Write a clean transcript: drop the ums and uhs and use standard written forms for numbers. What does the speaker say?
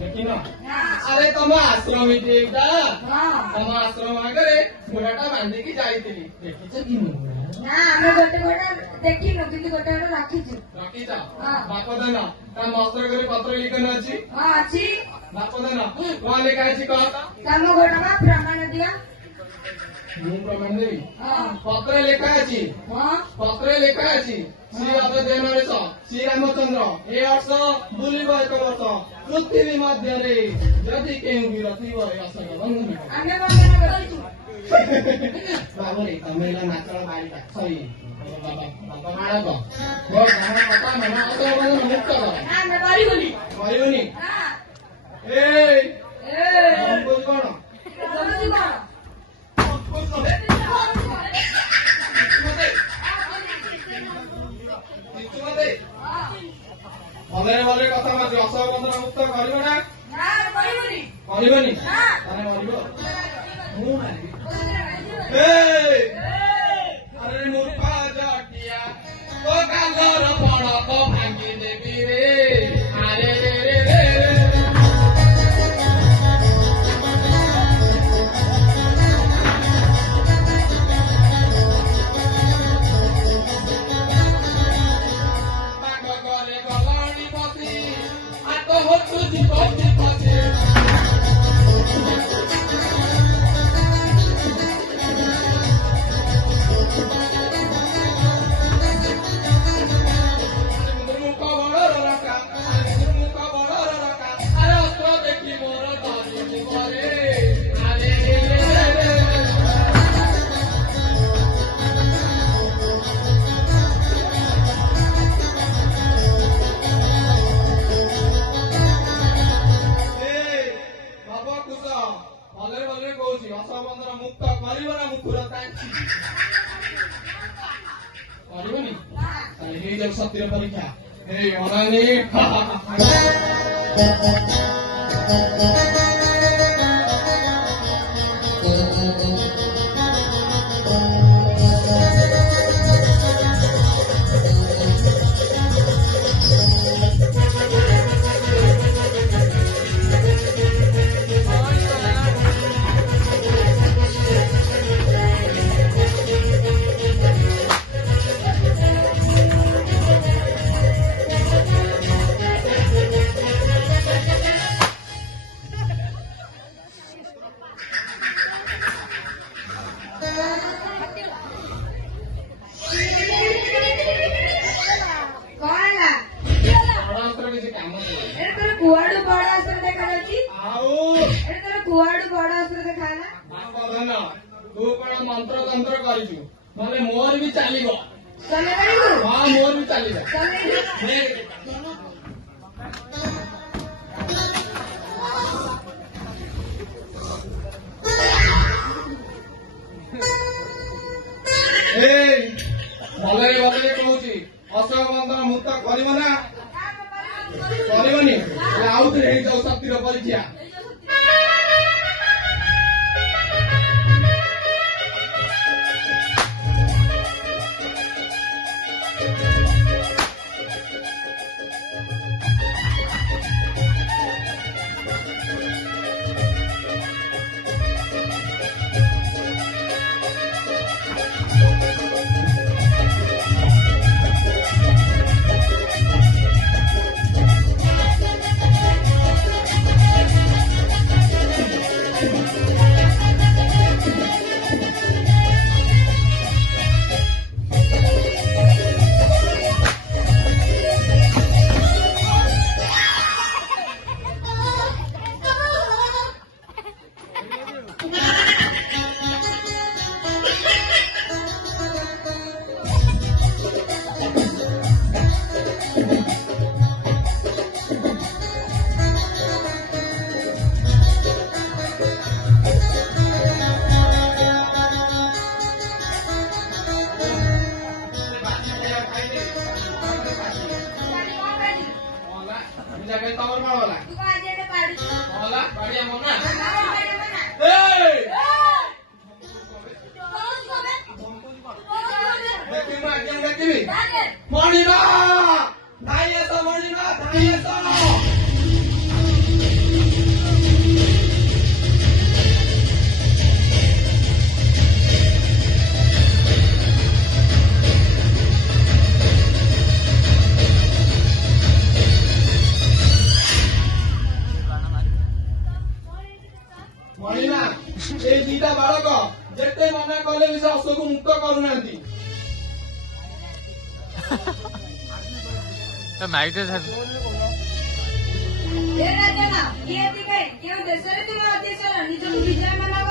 अरे तुम आश्रम तुम आश्रम आगे घोड़ा बांधी की जाइली गोटे गोटा देखिनु कि गोटे गोटे रखीच बाप देन मस्तर कर पत्र लिखन अच्छी बाप देन कौन लिखा कम गोटा प्रमाण दिया प्रमाण देवी पत्र लेखा अच्छी पत्र लेखा अच्छी श्री बाप देन श्री रामचंद्र ए वर्ष बुलब एक वर्ष पृथ्वी मध्य जदि केउ विरति असर बंधन बाबू तमें नाचल बाड़ी सही बाबा माणक मोर धन कथा मन असर बंधन मुक्त करनी ए बुझ कौन भले भले कथा मत असर बंधन मुक्त कर अरे मूर्खा जटिया तो गालर पड़क भांगी देवी रे अरे रे रे रे ମୁକ୍ତ କରିବ ନା ମୁଁ ପୁରା କରିବନି ତାହେଲେ ହେଇଯାଉ ସତ୍ୟ ପରୀକ୍ଷା ହେଇ ଅନାନି କଣ ହେଲା ବଡ କିଛି କାମ ନାହିଁ ଏରେ ତୋର କୁଆଡୁ ବଡ ଅସ୍ତ୍ର ଦେଖାଯାଉଛି ଆଉ ଏରେ ତୋର କୁଆଡୁ ବଡ ଅସ୍ତ୍ର ଦେଖାହେଲା ପ୍ରଧାନ ତୁ କଣ ମନ୍ତ୍ର ତନ୍ତ୍ର କରିଛୁ ନହେଲେ ମୋର ବି ଚାଲିବ ଚଲେଇ ପାରିବୁ ହଁ ମୋର ବି ଚାଲିବ ଚଲେଇ ଭଲରେ ଭଲରେ କହୁଛି ଅଶୋକ ବନ୍ଧନ ମୁକ୍ତ କରିବ ନା କରିବନି ଆଉ ଥରେ ହେଇଯାଉ ଶକ୍ତିର ପରୀକ୍ଷା ଜାଗାରେ ତମର କଣ ହେଲା ତୁ କଣ ଆଜି ଏଟା ପାଡୁଛୁ ହେଲା ବାଡିଆ ମନା ଦେଖିବି ମୁଁ ଆଜ୍ଞା ଦେଖିବି ମଣିମା ଧାଇ ଆସ ମଣିମା ଧାଇ ଆସ ମଣିମା ଏଇ ଦିଟା ବାଳକ ଯେତେ ମନା କଲେ ବି ସେ ଅଶୋକକୁ ମୁକ୍ତ କରୁନାହାନ୍ତି ମାଇକ୍ ଏ ରାଜନ କିଏ ଥିବେ କେଉଁ ଦେଶରେ ଥିବା ଅତିଶୟ ନିଜକୁ ବିଜୟ ମନା